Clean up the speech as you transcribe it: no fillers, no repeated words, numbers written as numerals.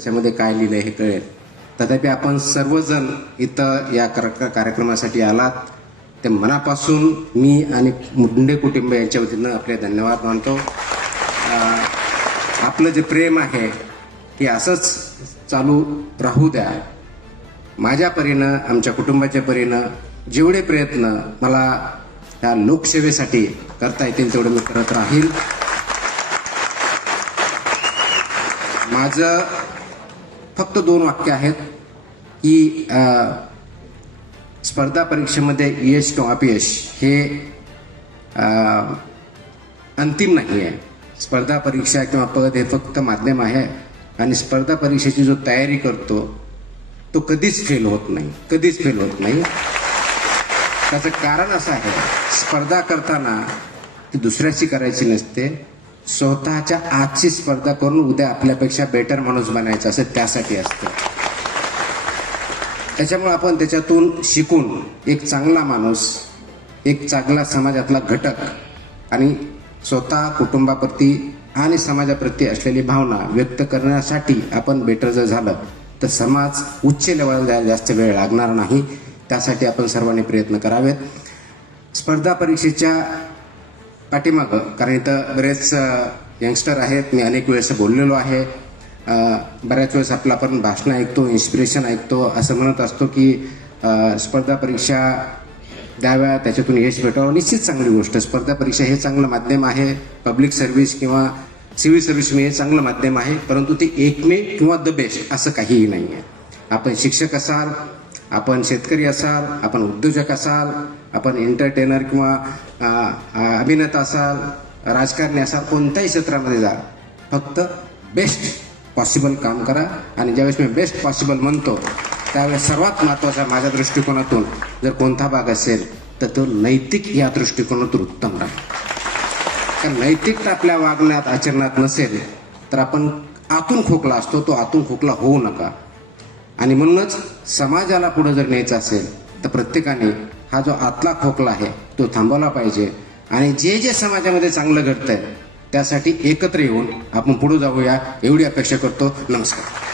त्याच्यामध्ये काय लिहिलंय हे कळेल. तथापि आपण सर्वजण इथं या कार्यक्रमासाठी आलात ते मनापासून मी आणि मुंडे कुटुंब यांच्या वतीनं आपले धन्यवाद मानतो. आपलं जे प्रेम आहे ते असंच चालू राहू द्या. माझ्या परीनं, आमच्या कुटुंबाच्या परीनं जेवढे प्रयत्न मला या लोकसेवेसाठी करता येतील तेवढे मी करत राहील. माझं फक्त 2 वाक्य आहेत की स्पर्धा परीक्षेमध्ये यश किंवा अपयश हे अंतिम नाही आहे. स्पर्धा परीक्षा किंवा पद हे फक्त माध्यम आहे आणि स्पर्धा परीक्षेची जो तयारी करतो तो कधीच फेल होत नाही, कधीच फेल होत नाही. त्याचं कारण असं आहे, स्पर्धा करताना ती दुसऱ्याची करायची नसते, स्वतःच्या आजची स्पर्धा करून उद्या आपल्यापेक्षा बेटर माणूस बनायचा असं त्यासाठी असतं. त्याच्यामुळे आपण त्याच्यातून शिकून एक चांगला माणूस, एक चांगला समाजातला घटक आणि स्वतः कुटुंबाप्रती आणि समाजाप्रती असलेली भावना व्यक्त करण्यासाठी आपण बेटर जर झालं तर समाज उच्च लेवलला जायला जास्त वेळ लागणार नाही. त्यासाठी आपण सर्वांनी प्रयत्न करावेत. स्पर्धा परीक्षेच्या पाठीमागं, कारण इथं बरेच यंगस्टर आहेत, मी अनेक वेळेस बोललेलो आहे, बऱ्याच वेळेस आपलं आपण भाषणं ऐकतो, इन्स्पिरेशन ऐकतो, असं म्हणत असतो की स्पर्धा परीक्षा द्याव्या, त्याच्यातून यश भेटावं. निश्चित चांगली गोष्ट. स्पर्धा परीक्षा हे चांगलं माध्यम आहे. पब्लिक सर्व्हिस किंवा सिव्हिल सर्व्हिस हे चांगलं माध्यम आहे, परंतु ते एकमेव किंवा द बेस्ट असं काहीही नाही आहे. आपण शिक्षक असाल, आपण शेतकरी असाल, आपण उद्योजक असाल, आपण एंटरटेनर किंवा अभिनेता असाल, राजकारणी असाल, कोणत्याही क्षेत्रामध्ये जा, फक्त बेस्ट पॉसिबल काम करा. आणि ज्यावेळेस मी बेस्ट पॉसिबल म्हणतो त्यावेळेस सर्वात महत्त्वाचा माझ्या दृष्टिकोनातून जर कोणता भाग असेल तर तो नैतिक या दृष्टिकोनातून उत्तम राहील. कारण नैतिकता आपल्या वागण्यात, आचरणात नसेल तर आपण आतून खोकला असतो, तो आतून खोकला होऊ नका. आणि म्हणूनच समाजाला पुढे जर न्यायचं असेल तर प्रत्येकाने हा जो आतला खोकला आहे तो थांबवला पाहिजे. आणि जे जे समाजामध्ये चांगलं घडतंय त्यासाठी एकत्र येऊन आपण पुढे जाऊया एवढी अपेक्षा करतो. नमस्कार.